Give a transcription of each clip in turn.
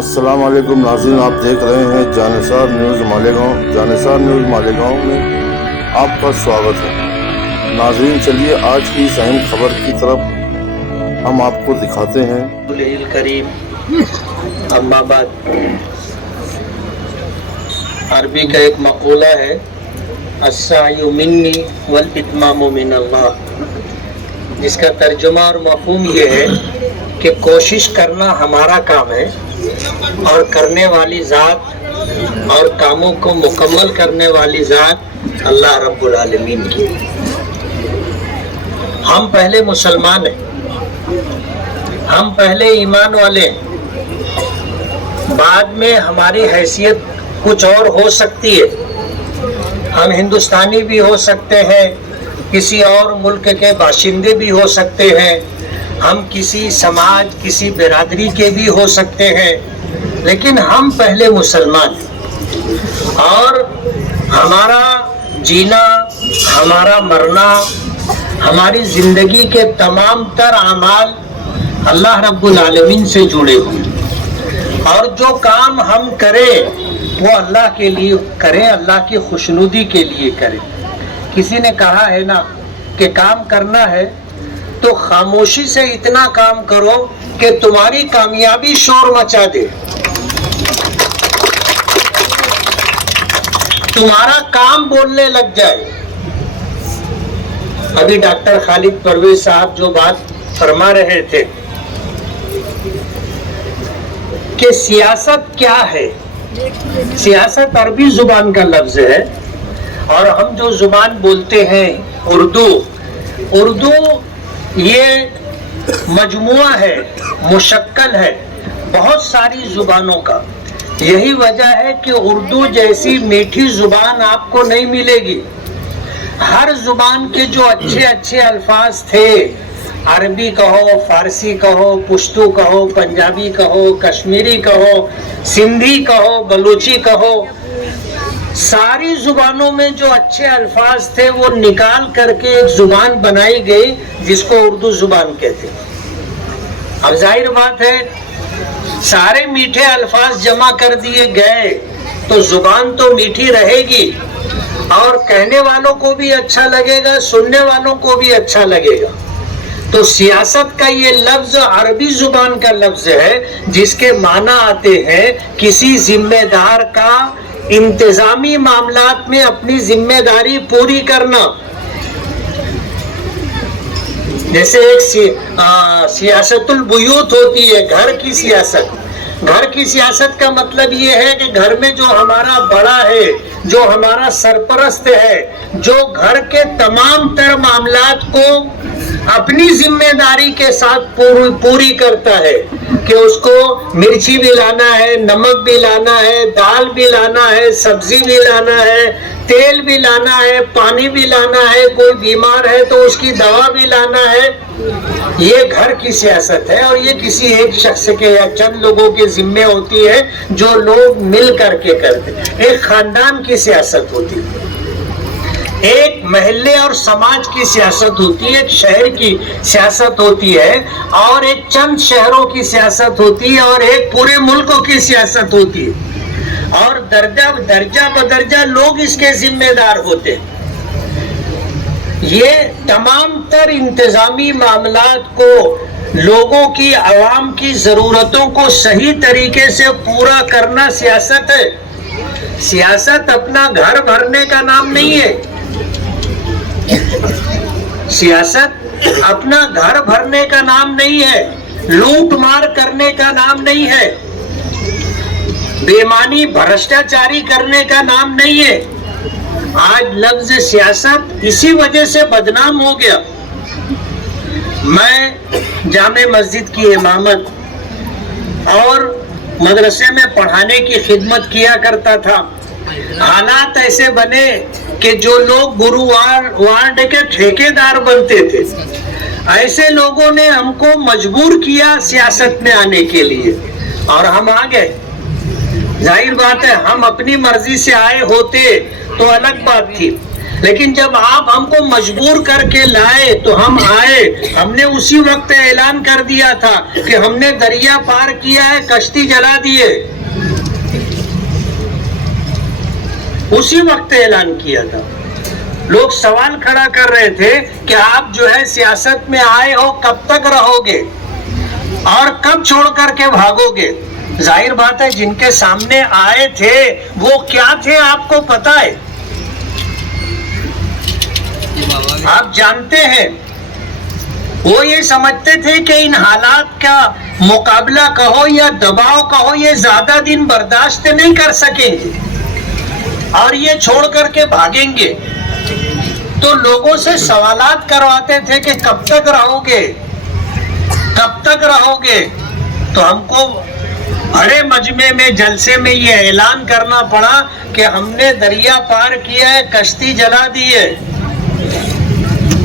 السلام علیکم ناظرین، آپ دیکھ رہے ہیں جانثار نیوز مالیگاؤں۔ جانثار نیوز مالیگاؤں میں آپ کا سواگت ہے۔ ناظرین، چلیے آج کی اس اہم خبر کی طرف ہم آپ کو دکھاتے ہیں۔ کریم اما بعد، عربی کا ایک مقولہ ہے، السعی منی والاتمام من اللہ، جس کا ترجمہ اور مفہوم یہ ہے کہ کوشش کرنا ہمارا کام ہے اور کرنے والی ذات اور کاموں کو مکمل کرنے والی ذات اللہ رب العالمین کی۔ ہم پہلے مسلمان ہیں، ہم پہلے ایمان والے ہیں، بعد میں ہماری حیثیت کچھ اور ہو سکتی ہے۔ ہم ہندوستانی بھی ہو سکتے ہیں، کسی اور ملک کے باشندے بھی ہو سکتے ہیں، ہم کسی سماج کسی برادری کے بھی ہو سکتے ہیں، لیکن ہم پہلے مسلمان ہیں اور ہمارا جینا، ہمارا مرنا، ہماری زندگی کے تمام تر اعمال اللہ رب العالمین سے جڑے ہوئے، اور جو کام ہم کریں وہ اللہ کے لیے کریں، اللہ کی خوشنودی کے لیے کریں۔ کسی نے کہا ہے نا کہ کام کرنا ہے تو خاموشی سے اتنا کام کرو کہ تمہاری کامیابی شور مچا دے، تمہارا کام بولنے لگ جائے۔ ابھی ڈاکٹر خالد پرویز صاحب جو بات فرما رہے تھے کہ سیاست کیا ہے، سیاست عربی زبان کا لفظ ہے، اور ہم جو زبان بولتے ہیں اردو یہ مجموعہ ہے، مشکل ہے بہت ساری زبانوں کا۔ یہی وجہ ہے کہ اردو جیسی میٹھی زبان آپ کو نہیں ملے گی۔ ہر زبان کے جو اچھے اچھے الفاظ تھے، عربی کہو، فارسی کہو، پشتو کہو، پنجابی کہو، کشمیری کہو، سندھی کہو، بلوچی کہو، ساری زبانوں میں جو اچھے الفاظ تھے وہ نکال کر کے ایک زبان بنائی گئی جس کو اردو زبان کہتے ہیں۔ اب ظاہر بات ہے سارے میٹھے الفاظ جمع کر دیے گئے تو زبان تو میٹھی رہے گی، اور کہنے والوں کو بھی اچھا لگے گا، سننے والوں کو بھی اچھا لگے گا۔ تو سیاست کا یہ لفظ عربی زبان کا لفظ ہے جس کے معنی آتے ہیں کسی ذمہ دار کا انتظامی معاملات میں اپنی ذمہ داری پوری کرنا۔ جیسے ایک سیاست البیوت ہوتی ہے، گھر کی سیاست۔ گھر کی سیاست کا مطلب یہ ہے کہ گھر میں جو ہمارا بڑا ہے، جو ہمارا سرپرست ہے، جو گھر کے تمام تر معاملات کو اپنی ذمہ داری کے ساتھ پوری کرتا ہے، کہ اس کو مرچی بھی لانا ہے، نمک بھی لانا ہے، دال بھی لانا ہے، سبزی بھی لانا ہے، تیل بھی لانا ہے، پانی بھی لانا ہے، کوئی بیمار ہے تو اس کی دوا بھی لانا ہے۔ یہ گھر کی سیاست ہے، اور یہ کسی ایک شخص کے یا چند لوگوں کے ذمے ہوتی ہے جو لوگ مل کر کے کرتے ہیں۔ ایک خاندان کی سیاست ہوتی ہے، ایک محلے اور سماج کی سیاست ہوتی ہے، ایک شہر کی سیاست ہوتی ہے، اور ایک چند شہروں کی سیاست ہوتی ہے، اور ایک پورے ملکوں کی سیاست ہوتی ہے، اور درجہ بدرجہ لوگ اس کے ذمہ دار ہوتے ہیں۔ یہ تمام تر انتظامی معاملات کو، لوگوں کی، عوام کی ضرورتوں کو صحیح طریقے سے پورا کرنا سیاست ہے۔ سیاست اپنا گھر بھرنے کا نام نہیں ہے، سیاست اپنا گھر بھرنے کا نام نہیں ہے، لوٹ مار کرنے کا نام نہیں ہے، بےمانی بھرشٹاچاری کرنے کا نام نہیں ہے۔ آج لفظ سیاست اسی وجہ سے بدنام ہو گیا۔ میں جامع مسجد کی امامت اور مدرسے میں پڑھانے کی خدمت کیا کرتا تھا۔ حالات ایسے بنے کہ جو لوگ گرو وارڈ کے ٹھیکیدار بنتے تھے، ایسے لوگوں نے ہم کو مجبور کیا سیاست میں آنے کے لیے، اور ہم آ گئے۔ ظاہر بات ہے ہم اپنی مرضی سے آئے ہوتے تو الگ بات تھی، لیکن جب آپ ہم کو مجبور کر کے لائے تو ہم آئے. ہم نے اسی وقت اعلان کر دیا تھا کہ ہم نے دریا پار کیا ہے, کشتی جلا دیے. اسی وقت اعلان کیا تھا. لوگ سوال کھڑا کر رہے تھے کہ آپ جو ہے سیاست میں آئے ہو, کب تک رہو گے اور کب چھوڑ کر کے بھاگو گے. ظاہر بات ہے جن کے سامنے آئے تھے وہ کیا تھے آپ کو پتا ہے, آپ جانتے ہیں. وہ یہ سمجھتے تھے کہ ان حالات کا مقابلہ کہو یا دباؤ کہو, یہ زیادہ دن برداشت نہیں کر سکیں گے اور یہ چھوڑ کر کے بھاگیں گے. تو لوگوں سے سوالات کرواتے تھے کہ کب تک رہو گے, کب تک رہو گے. تو ہم کو بڑے مجمع میں, جلسے میں یہ اعلان کرنا پڑا کہ ہم نے دریا پار کیا ہے, کشتی جلا دی ہے.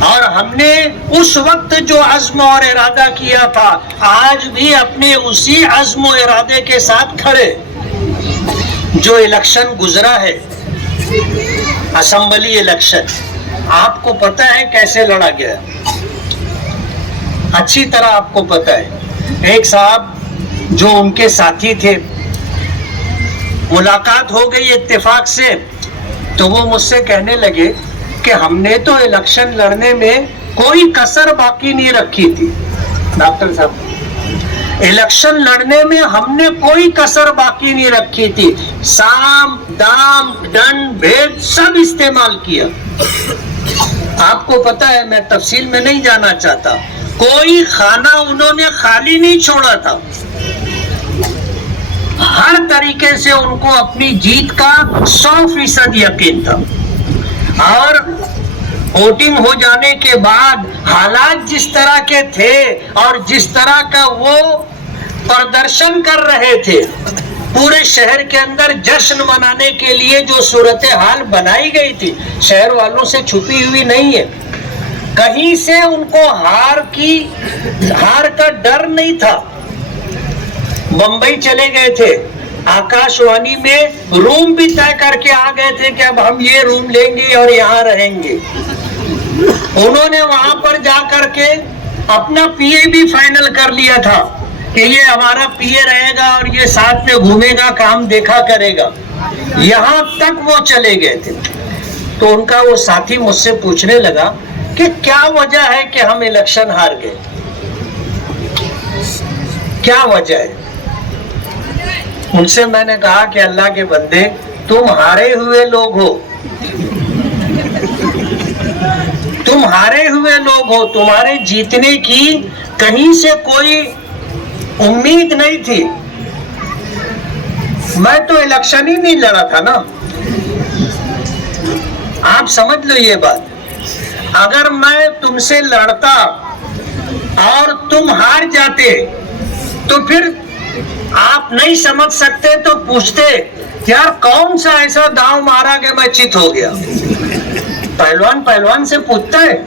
اور ہم نے اس وقت جو عزم اور ارادہ کیا تھا آج بھی اپنے اسی عزم و ارادے کے ساتھ کھڑے. جو الیکشن گزرا ہے, اسمبلی الیکشن, آپ کو پتہ ہے کیسے لڑا گیا, اچھی طرح آپ کو پتہ ہے. ایک صاحب جو ان کے ساتھی تھے, ملاقات ہو گئی اتفاق سے, تو وہ مجھ سے کہنے لگے کہ ہم نے تو الیکشن لڑنے میں کوئی کسر باقی نہیں رکھی تھی. ڈاکٹر صاحب, الیکشن لڑنے میں ہم نے کوئی کسر باقی نہیں رکھی تھی. سام دام ڈنڈ بھید سب استعمال کیا. آپ کو پتا ہے, میں تفصیل میں نہیں جانا چاہتا, کوئی خانہ انہوں نے خالی نہیں چھوڑا تھا. ہر طریقے سے ان کو اپنی جیت کا 100% یقین تھا. اور ووٹنگ ہو جانے کے بعد حالات جس طرح کے تھے اور جس طرح کا وہ پردرشن کر رہے تھے, پورے شہر کے اندر جشن منانے کے لیے جو صورتحال بنائی گئی تھی شہر والوں سے چھپی ہوئی نہیں ہے. کہیں سے ان کو ہار کا ڈر نہیں تھا. بمبئی چلے گئے تھے, آکاش وانی میں روم بھی طے کر کے آ گئے تھے کہ اب ہم یہ روم لیں گے اور یہاں رہیں گے. انہوں نے وہاں پر جا کر کے اپنا پی اے بھی فائنل کر لیا تھا کہ یہ ہمارا پی اے رہے گا اور یہ ساتھ میں گھومے گا, کام دیکھا کرے گا. یہاں تک وہ چلے گئے تھے. تو ان کا وہ ساتھی مجھ سے پوچھنے لگا کہ کیا وجہ ہے کہ ہم الیکشن ہار گئے, کیا وجہ ہے. ان سے میں نے کہا کہ اللہ کے بندے, تم ہارے ہوئے لوگ ہو, تم ہارے ہوئے لوگ ہو, تمہارے جیتنے کی کہیں سے کوئی امید نہیں تھی. میں تو الیکشن ہی نہیں لڑا تھا نا. آپ سمجھ لو یہ بات, اگر میں تم سے لڑتا اور تم ہار جاتے تو پھر آپ نہیں سمجھ سکتے تو پوچھتے یار کون سا ایسا داؤ مارا کہ میں چت ہو گیا. پہلوان پہلوان سے پوچھتا ہے.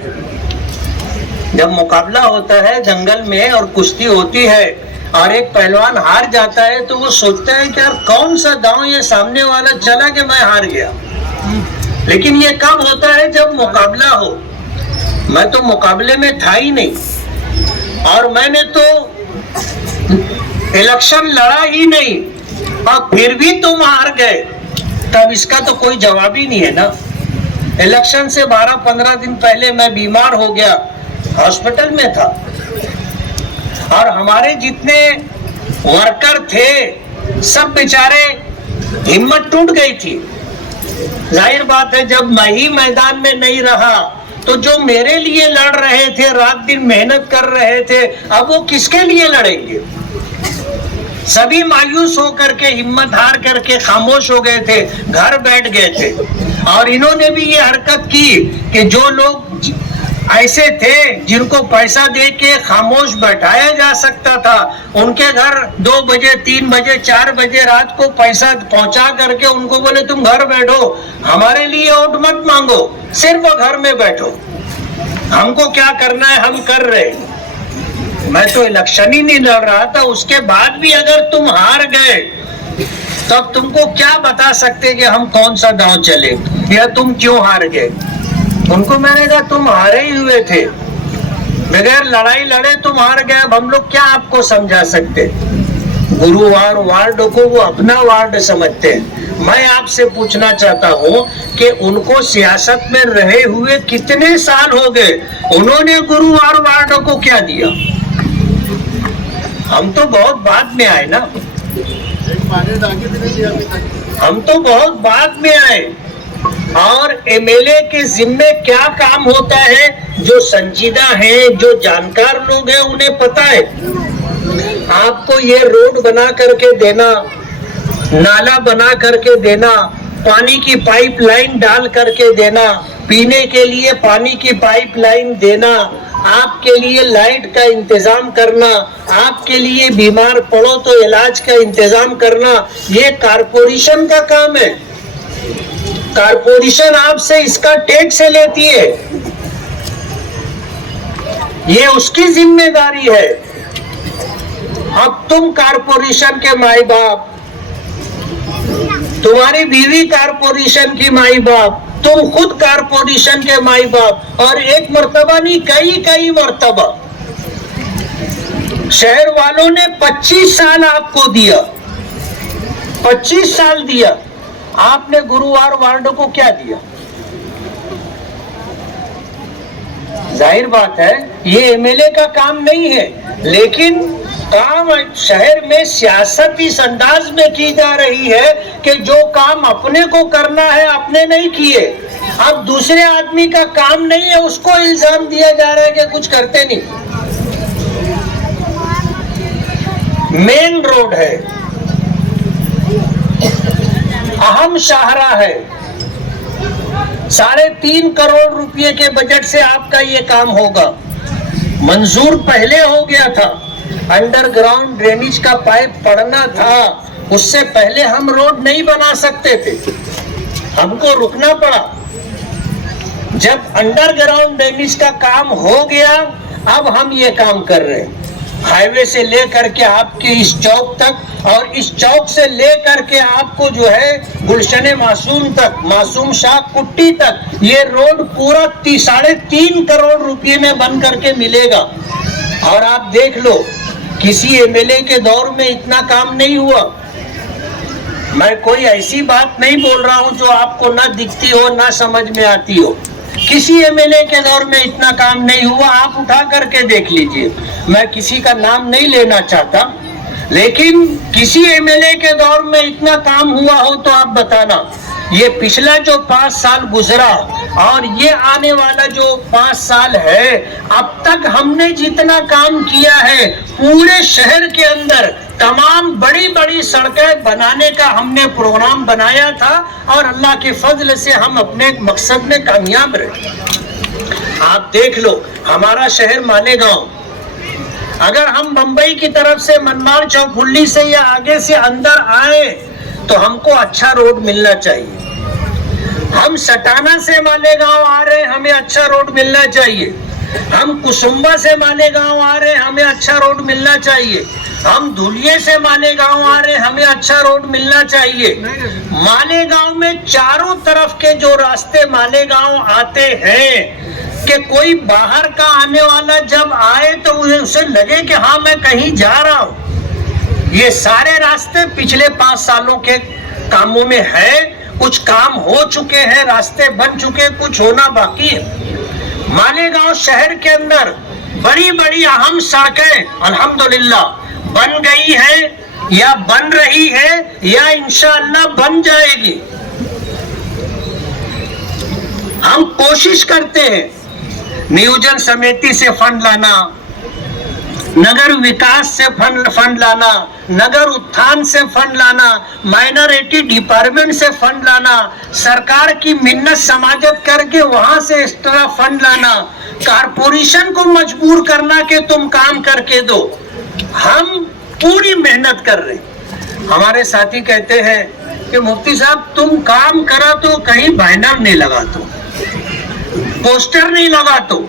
جب مقابلہ ہوتا ہے جنگل میں اور کشتی ہوتی ہے اور ایک پہلوان ہار جاتا ہے تو وہ سوچتا ہے کہ یار کون سا داؤ یہ سامنے والا چلا کہ میں ہار گیا. لیکن یہ کب ہوتا ہے جب مقابلہ ہو. میں تو مقابلے میں تھا ہی نہیں اور میں نے تو الیکشن لڑا ہی نہیں اور پھر بھی تم ہار گئے, تب اس کا تو کوئی جواب ہی نہیں ہے نا. الیکشن سے 12-15 دن پہلے میں بیمار ہو گیا, ہاسپٹل میں تھا, اور ہمارے جتنے ورکر تھے سب بیچارے ہمت ٹوٹ گئی تھی. ظاہر بات ہے جب میں ہی میدان میں نہیں رہا تو جو میرے لیے لڑ رہے تھے, رات دن محنت کر رہے تھے, اب وہ کس کے لیے لڑیں گے. سبھی مایوس ہو کر کے, ہمت ہار کر کے خاموش ہو گئے تھے, گھر بیٹھ گئے تھے. اور انہوں نے بھی یہ حرکت کی کہ جو لوگ ایسے تھے جن کو پیسہ دے کے خاموش بیٹھایا جا سکتا تھا, ان کے گھر 2 بجے 3 بجے 4 بجے رات کو پیسہ پہنچا کر کے ان کو بولے تم گھر بیٹھو, ہمارے لیے ووٹ مت مانگو, صرف گھر میں بیٹھو, ہم کو کیا کرنا ہے ہم کر رہے. میں تو الیکشن ہی نہیں لڑ رہا تھا. اس کے بعد بھی اگر تم ہار گئے تب تم کو کیا بتا سکتے کہ ہم کون سا داؤ چلے یا تم کیوں ہار گئے. ان کو میں نے کہا تم ہارے ہی ہوئے تھے, بغیر لڑائی لڑے تم ہار گئے, اب ہم لوگ کیا آپ کو سمجھا سکتے. گرووار وارڈ کو وہ اپنا وارڈ سمجھتے ہیں. میں آپ سے پوچھنا چاہتا ہوں کہ ان کو سیاست میں رہے ہوئے کتنے سال ہو گئے, انہوں نے گرووار وارڈ کو کیا دیا؟ ہم تو بہت بعد میں آئے نا, ہم تو بہت بعد میں آئے. اور ایم ایل اے کے ذمے کیا کام ہوتا ہے, جو سنجیدہ ہیں, جو جانکار لوگ ہیں انہیں پتا ہے. آپ کو یہ روڈ بنا کر کے دینا, نالا بنا کر کے دینا, پانی کی پائپ لائن ڈال کر کے دینا, پینے کے لیے پانی کی پائپ لائن دینا, آپ کے لیے لائٹ کا انتظام کرنا, آپ کے لیے بیمار پڑو تو علاج کا انتظام کرنا, یہ کارپوریشن کا کام ہے. کارپوریشن آپ سے اس کا ٹیکس لیتی ہے, یہ اس کی ذمہ داری ہے. اب تم کارپوریشن کے مائی باپ, تمہاری بیوی کارپوریشن کی مائی باپ, تم خود کارپوریشن کے مائی باپ, اور ایک مرتبہ نہیں کئی مرتبہ شہر والوں نے 25 سال آپ کو دیا, 25 سال دیا, آپ نے گرووار وارڈ کو کیا دیا؟ ظاہر بات ہے یہ ایم ایل اے کا کام نہیں ہے, لیکن کام شہر میں سیاست اس انداز میں کی جا رہی ہے کہ جو کام اپنے کو کرنا ہے اپنے نہیں کیے, اب دوسرے آدمی کا کام نہیں ہے اس کو الزام دیا جا رہا ہے کہ کچھ کرتے نہیں. مین روڈ ہے, اہم شاہراہ ہے, 3.5 کروڑ روپے کے بجٹ سے آپ کا یہ کام ہوگا. منظور پہلے ہو گیا تھا, انڈر گراؤنڈ ڈرینیج کا پائپ پڑنا تھا, اس سے پہلے ہم روڈ نہیں بنا سکتے تھے, ہم کو رکنا پڑا. جب انڈر گراؤنڈ ڈرینیج کا کام ہو گیا اب ہم یہ کام کر رہے ہیں. ہائی وے سے لے کر کے آپ کے اس چوک تک, اور اس چوک سے لے کر کے آپ کو جو ہے گلشن معصوم تک, معصوم شاہ کٹی تک, یہ روڈ پورا 3.5 کروڑ روپے میں بن کر کے ملے گا. اور آپ دیکھ لو کسی ایم ایل اے کے دور میں اتنا کام نہیں ہوا. میں کوئی ایسی بات نہیں بول رہا ہوں جو آپ کو نہ دکھتی ہو نہ سمجھ میں آتی ہو. کسی ایم ایل اے کے دور میں اتنا کام نہیں ہوا, آپ اٹھا کر کے دیکھ لیجئے. میں کسی کا نام نہیں لینا چاہتا, لیکن کسی ایم ایل اے کے دور میں اتنا کام ہوا ہو تو آپ بتانا. یہ پچھلا جو 5 سال گزرا اور یہ آنے والا جو 5 سال ہے, اب تک ہم نے جتنا کام کیا ہے پورے شہر کے اندر تمام بڑی بڑی سڑکیں بنانے کا ہم نے پروگرام بنایا تھا, اور اللہ کے فضل سے ہم اپنے مقصد میں کامیاب رہے. آپ دیکھ لو ہمارا شہر مالیگاؤں, اگر ہم بمبئی کی طرف سے منمار چوکھلی سے یا آگے سے اندر آئے تو ہم کو اچھا روڈ ملنا چاہیے. ہم سٹانا سے مالیگاؤں آ رہے ہیں, ہمیں اچھا روڈ ملنا چاہیے. ہم کسمبا سے مالیگاؤں آ رہے ہیں, ہمیں اچھا روڈ ملنا چاہیے. ہم دھولیے سے مالیگاؤں آ رہے ہیں, ہمیں اچھا روڈ ملنا چاہیے. مالیگاؤں میں چاروں طرف کے جو راستے مالیگاؤں آتے ہیں کہ کوئی باہر کا آنے والا جب آئے تو اسے لگے کہ ہاں میں کہیں جا رہا ہوں. یہ سارے راستے پچھلے 5 سالوں کے کاموں میں ہے. کچھ کام ہو چکے ہیں, راستے بن چکے, کچھ ہونا باقی ہے. مالیگاؤں شہر کے اندر بڑی بڑی اہم سڑکیں الحمدللہ بن گئی ہے یا بن رہی ہے یا انشاءاللہ بن جائے گی. ہم کوشش کرتے ہیں نیوجن سمیتی سے فنڈ لانا, نگر وکاس سے فنڈ لانا, نگر اتھان سے فنڈ لانا, مائنرٹی ڈپارٹمنٹ سے فنڈ لانا, سرکار کی منت سماجت کر کے وہاں سے ایکسٹرا فنڈ لانا, کارپوریشن کو مجبور کرنا کہ تم کام کر کے دو. ہم پوری محنت کر رہے ہیں. ہمارے ساتھی کہتے ہیں کہ مفتی صاحب تم کام کرا تو کہیں بینر نہیں لگا تو, پوسٹر نہیں لگا تو.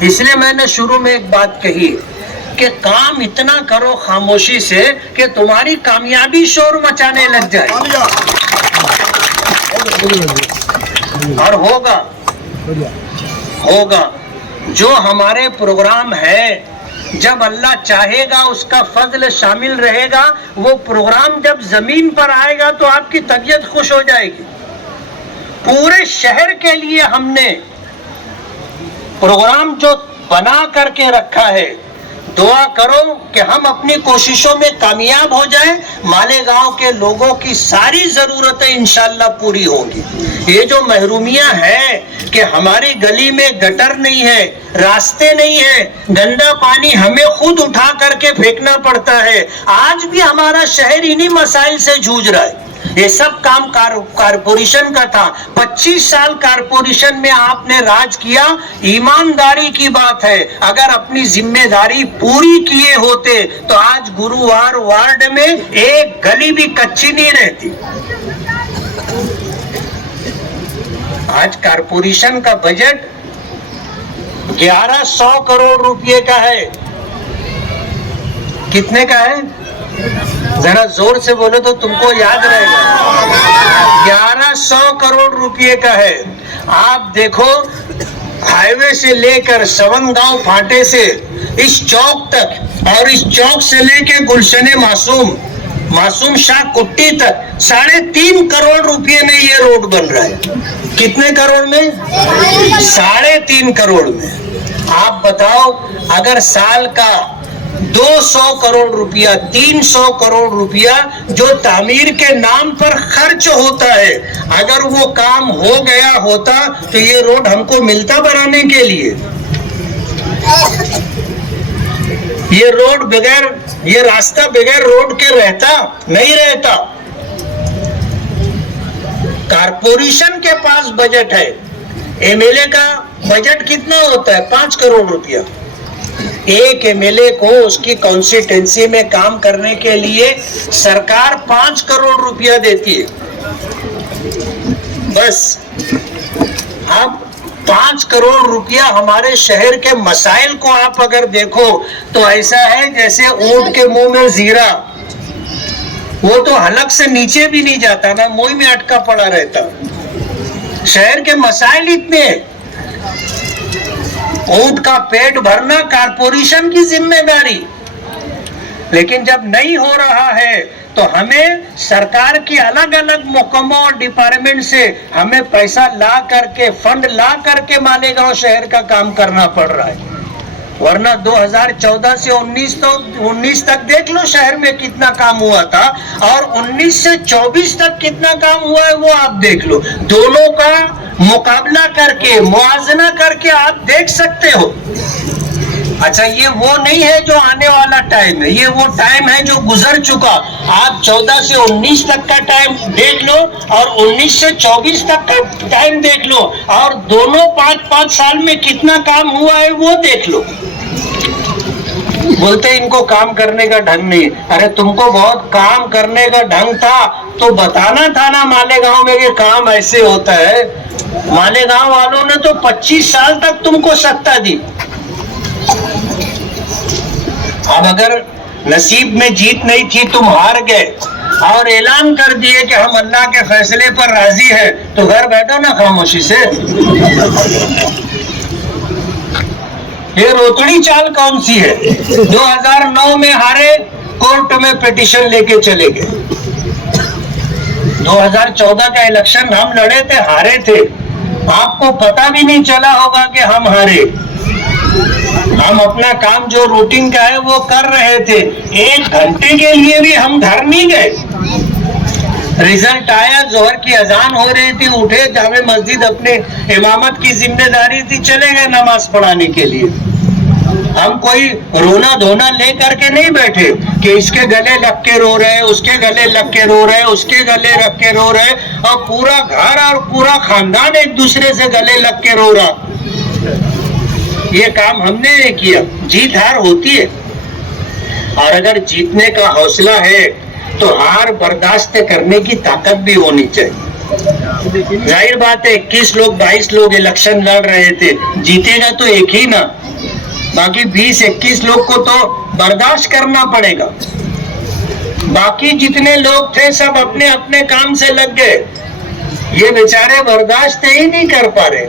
اس لیے میں نے شروع میں ایک بات کہی کہ کام اتنا کرو خاموشی سے کہ تمہاری کامیابی شور مچانے لگ جائے, اور ہوگا. ہوگا. جو ہمارے پروگرام ہے جب اللہ چاہے گا اس کا فضل شامل رہے گا, وہ پروگرام جب زمین پر آئے گا تو آپ کی طبیعت خوش ہو جائے گی. پورے شہر کے لیے ہم نے پروگرام جو بنا کر کے رکھا ہے, دعا کرو کہ ہم اپنی کوششوں میں کامیاب ہو جائیں. مالیگاؤں کے لوگوں کی ساری ضرورتیں انشاءاللہ پوری ہوں گی. یہ جو محرومیاں ہیں کہ ہماری گلی میں گٹر نہیں ہے, راستے نہیں ہیں, گندا پانی ہمیں خود اٹھا کر کے پھینکنا پڑتا ہے, آج بھی ہمارا شہر انہی مسائل سے جوجھ رہا ہے. یہ سب کام کارپوریشن کا تھا. 25 سال کارپوریشن میں آپ نے راج کیا. ایمانداری کی بات ہے, اگر اپنی ذمہ داری پوری کیے ہوتے تو آج گرووار وارڈ میں ایک گلی بھی کچی نہیں رہتی. آج کارپوریشن کا بجٹ 1100 کروڑ روپے کا ہے. کتنے کا ہے؟ ذرا زور سے بولو تو تم کو یاد رہے گا. 1100 کروڑ روپے کا ہے. آپ دیکھو, ہائی وے سے لے کر سون گاؤں پھاٹے سے اس چوک تک, اور اس چوک سے لے کے گلشن معصوم شاہ کٹی تک 3.5 کروڑ روپے میں یہ روڈ بن رہا ہے. کتنے کروڑ میں؟ 3.5 کروڑ میں. آپ بتاؤ, اگر سال کا 200 کروڑ روپیہ, 300 کروڑ روپیہ جو تعمیر کے نام پر خرچ ہوتا ہے, اگر وہ کام ہو گیا ہوتا تو یہ روڈ ہم کو ملتا بنانے کے لیے؟ یہ راستہ بغیر روڈ کے رہتا نہیں رہتا. کارپوریشن کے پاس بجٹ ہے. ایم ایل اے کا بجٹ کتنا ہوتا ہے؟ 5 کروڑ روپیہ. ایک ایم ایل اے کو اس کی کانسٹیٹوینسی میں کام کرنے کے لیے سرکار 5 کروڑ روپیہ دیتی ہے. بس اب 5 کروڑ روپیہ ہمارے شہر کے مسائل کو آپ اگر دیکھو تو ایسا ہے جیسے اونٹ کے منہ میں زیرہ, وہ تو حلق سے نیچے بھی نہیں جاتا نا, منہ میں اٹکا پڑا رہتا. شہر کے مسائل اتنے ہیں. اونٹ کا پیٹ بھرنا کارپوریشن کی ذمہ داری, لیکن جب نہیں ہو رہا ہے تو ہمیں سرکار کی الگ الگ محکموں اور ڈپارٹمنٹ سے ہمیں پیسہ لا کر کے, فنڈ لا کر کے مالیگاؤں شہر کا کام کرنا پڑ رہا ہے. ورنہ 2014 سے 19 تک دیکھ لو شہر میں کتنا کام ہوا تھا, اور 19 سے 24 تک کتنا کام ہوا ہے وہ آپ دیکھ لو. دونوں کا مقابلہ کر کے, موازنہ کر کے آپ دیکھ سکتے ہو. اچھا, یہ وہ نہیں ہے جو آنے والا ٹائم ہے, یہ وہ ٹائم ہے جو گزر چکا. آپ 14 سے 19 تک کا ٹائم دیکھ لو اور 19 سے 24 تک کا ٹائم دیکھ لو, اور دونوں 5-5 سال میں کتنا کام ہوا ہے وہ دیکھ لو. بولتے ان کو کام کرنے کا ڈھنگ نہیں. ارے تم کو بہت کام کرنے کا ڈھنگ تھا تو بتانا تھا نا مالیگاؤں میں کہ کام ایسے ہوتا ہے. مالیگاؤں والوں نے تو 25 سال تک تم کو سکتا دی. اب اگر نصیب میں جیت نہیں تھی, تم ہار گئے اور اعلان کر دیے کہ ہم اللہ کے فیصلے پر راضی ہیں, تو گھر بیٹھو نا خاموشی سے. یہ روتڑی چال کون سی ہے؟ 2009 میں ہارے, کورٹ میں پیٹیشن لے کے چلے گئے. 2014 کا الیکشن ہم لڑے تھے, ہارے تھے, آپ کو پتا بھی نہیں چلا ہوگا کہ ہم ہارے. ہم اپنا کام جو روٹین کا ہے وہ کر رہے تھے. 1 گھنٹے کے لیے بھی ہم گھر نہیں گئے. رزلٹ آیا, ظہر کی اذان ہو رہی تھی, اٹھے, جامع مسجد اپنے امامت کی ذمہ داری تھی, چلے گئے نماز پڑھانے کے لیے. ہم کوئی رونا دھونا لے کر کے نہیں بیٹھے کہ اس کے گلے لگ کے رو رہے, اس کے گلے لگ کے رو رہے, اس کے گلے لگ کے رو رہے, اور پورا گھر اور پورا خاندان ایک دوسرے سے گلے لگ کے رو رہا. یہ کام ہم نے نہیں کیا. جیت ہار ہوتی ہے, اور اگر جیتنے کا حوصلہ ہے تو ہار برداشت کرنے کی طاقت بھی ہونی چاہیے. ظاہر بات ہے 21 لوگ 22 لوگ الیکشن لڑ رہے تھے, جیتے گا تو ایک ہی نا, باقی 20-21 لوگ کو تو برداشت کرنا پڑے گا. باقی جتنے لوگ تھے سب اپنے اپنے کام سے لگ گئے. یہ بیچارے برداشت ہی نہیں کر پا رہے.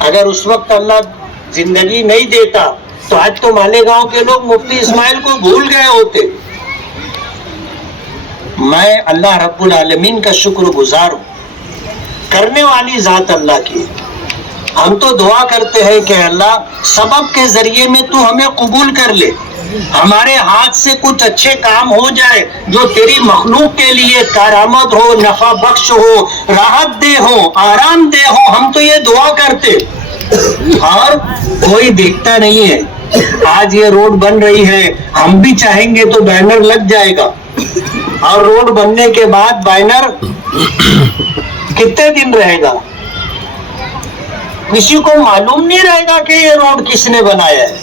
اگر اس وقت اللہ زندگی نہیں دیتا تو آج تو مالیگاؤں کے لوگ مفتی اسماعیل کو بھول گئے ہوتے. میں اللہ رب العالمین کا شکر گزار ہوں. کرنے والی ذات اللہ کی. ہم تو دعا کرتے ہیں کہ اللہ سبب کے ذریعے میں تو ہمیں قبول کر لے, ہمارے ہاتھ سے کچھ اچھے کام ہو جائے جو تیری مخلوق کے لیے کارآمد ہو, نفع بخش ہو, راحت دہ ہو, آرام دہ ہو. ہم تو یہ دعا کرتے اور کوئی دیکھتا نہیں ہے. آج یہ روڈ بن رہی ہے, ہم بھی چاہیں گے تو بینر لگ جائے گا, اور روڈ بننے کے بعد بینر کتنے دن رہے گا کسی کو معلوم نہیں رہے گا کہ یہ روڈ کس نے بنایا ہے.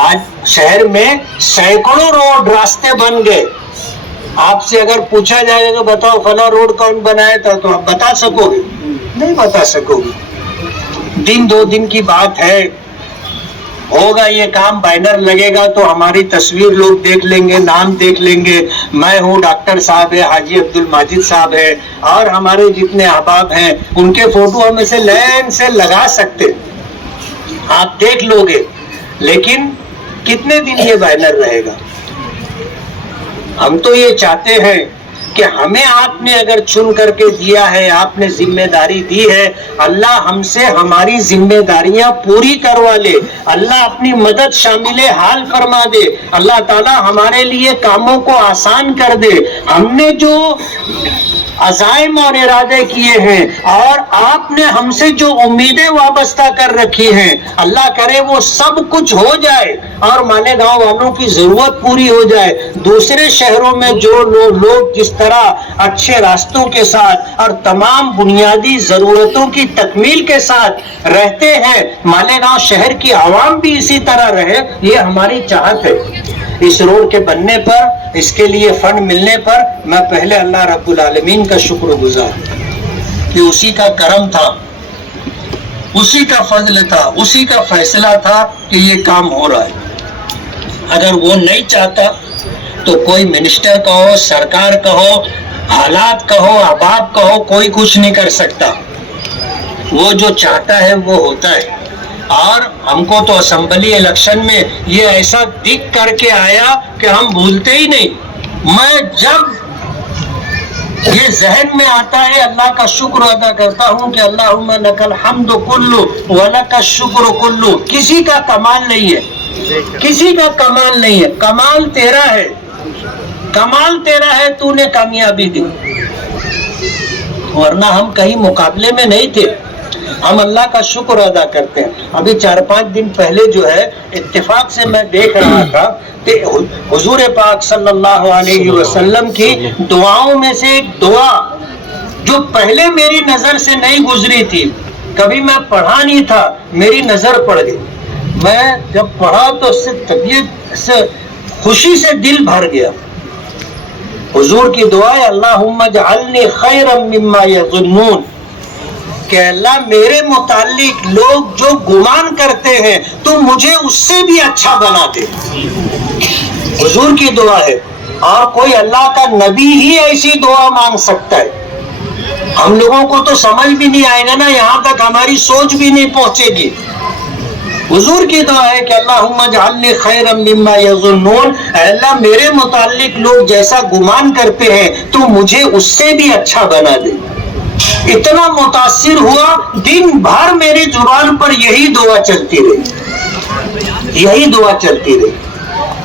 آج شہر میں سینکڑوں روڈ راستے بن گئے. آپ سے اگر پوچھا جائے گا بتاؤ فلاں روڈ کون بنایا تھا, تو آپ بتا سکو گے؟ نہیں بتا سکو گے. دن دو دن کی بات ہے, ہوگا یہ کام, بینر لگے گا تو ہماری تصویر لوگ دیکھ لیں گے, نام دیکھ لیں گے. میں ہوں, ڈاکٹر صاحب ہے, حاجی عبد الماجد صاحب ہے, اور ہمارے جتنے احباب ہیں ان کے فوٹو ہم اسے لین سے لگا سکتے, آپ دیکھ لو گے. لیکن کتنے دن یہ بینر رہے گا؟ ہم تو یہ چاہتے ہیں کہ ہمیں آپ نے اگر چن کر کے دیا ہے, آپ نے ذمہ داری دی ہے, اللہ ہم سے ہماری ذمہ داریاں پوری کروا لے. اللہ اپنی مدد شامل حال فرما دے. اللہ تعالی ہمارے لیے کاموں کو آسان کر دے. ہم نے جو عزائم اور ارادے کیے ہیں اور آپ نے ہم سے جو امیدیں وابستہ کر رکھی ہیں, اللہ کرے وہ سب کچھ ہو جائے اور مالیگاؤں والوں کی ضرورت پوری ہو جائے. دوسرے شہروں میں جو لوگ جس طرح اچھے راستوں کے ساتھ اور تمام بنیادی ضرورتوں کی تکمیل کے ساتھ رہتے ہیں, مالیگاؤں شہر کی عوام بھی اسی طرح رہے, یہ ہماری چاہت ہے. اس روڈ کے بننے پر, اس کے لیے فنڈ ملنے پر میں پہلے اللہ رب العالمین کا شکر گزار کہ اسی کا کرم تھا, اسی کا فضل تھا, اسی کا فیصلہ تھا کہ یہ کام ہو رہا ہے. اگر وہ نہیں چاہتا تو کوئی منسٹر کہو, سرکار کہو, حالات کہو, احباب کہو, کوئی کچھ نہیں کر سکتا. وہ جو چاہتا ہے وہ ہوتا ہے. اور ہم کو تو اسمبلی الیکشن میں یہ ایسا دکھ کر کے آیا کہ ہم بھولتے ہی نہیں. میں جب یہ ذہن میں آتا ہے اللہ کا شکر ادا کرتا ہوں کہ اللہم لک الحمد کلو ولک الشکر کلو. کسی کا کمال نہیں ہے, کسی کا کمال نہیں ہے, کمال تیرا ہے, کمال تیرا ہے, تو نے کامیابی دی. ورنہ ہم کہیں مقابلے میں نہیں تھے. ہم اللہ کا شکر ادا کرتے ہیں. ابھی 4-5 دن پہلے جو ہے اتفاق سے میں دیکھ رہا تھا کہ حضور پاک صلی اللہ علیہ وسلم کی دعاؤں میں سے ایک دعا جو پہلے میری نظر سے نہیں گزری تھی, کبھی میں پڑھا نہیں تھا, میری نظر پڑ گئی. میں جب پڑھا تو اس سے طبیعت سے خوشی سے دل بھر گیا. حضور کی دعا ہے اللہم اجعلنی خیرا مما یظنون, کہ اللہ میرے متعلق لوگ جو گمان کرتے ہیں تو مجھے اس سے بھی اچھا بنا دے. حضور کی دعا ہے, اور کوئی اللہ کا نبی ہی ایسی دعا مانگ سکتا ہے. ہم لوگوں کو تو سمجھ بھی نہیں آئے گا نا, یہاں تک ہماری سوچ بھی نہیں پہنچے گی. حضور کی دعا ہے کہ اللہم اجعلنی خیرا مما یظنون, اے اللہ میرے متعلق لوگ جیسا گمان کرتے ہیں تو مجھے اس سے بھی اچھا بنا دے. اتنا متاثر ہوا, دن بھر میری زبان پر یہی دعا چلتی رہی, یہی دعا چلتی رہی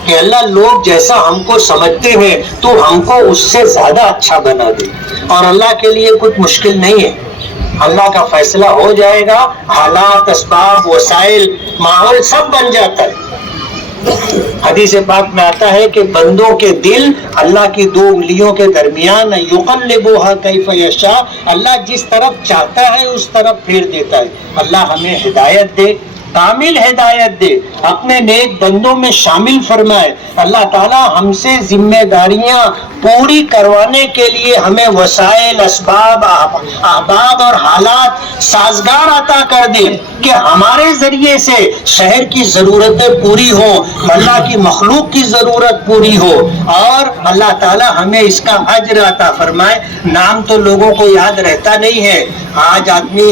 کہ اللہ لوگ جیسا ہم کو سمجھتے ہیں تو ہم کو اس سے زیادہ اچھا بنا دے. اور اللہ کے لیے کچھ مشکل نہیں ہے, اللہ کا فیصلہ ہو جائے گا. حالات, اسباب, وسائل, ماحول سب بن جاتا ہے. حدیث پاک میں آتا ہے کہ بندوں کے دل اللہ کی 2 انگلیوں کے درمیان, یقلبھا کیف یشاء, اللہ جس طرف چاہتا ہے اس طرف پھیر دیتا ہے. اللہ ہمیں ہدایت دے, کامل ہدایت دے, اپنے نیک بندوں میں شامل فرمائے. اللہ تعالی ہم سے ذمہ داریاں پوری کروانے کے لیے ہمیں وسائل, اسباب, احباب اور حالات سازگار عطا کر دے کہ ہمارے ذریعے سے شہر کی ضرورتیں پوری ہوں, اللہ کی مخلوق کی ضرورت پوری ہو, اور اللہ تعالی ہمیں اس کا اجر عطا فرمائے. نام تو لوگوں کو یاد رہتا نہیں ہے. آج آدمی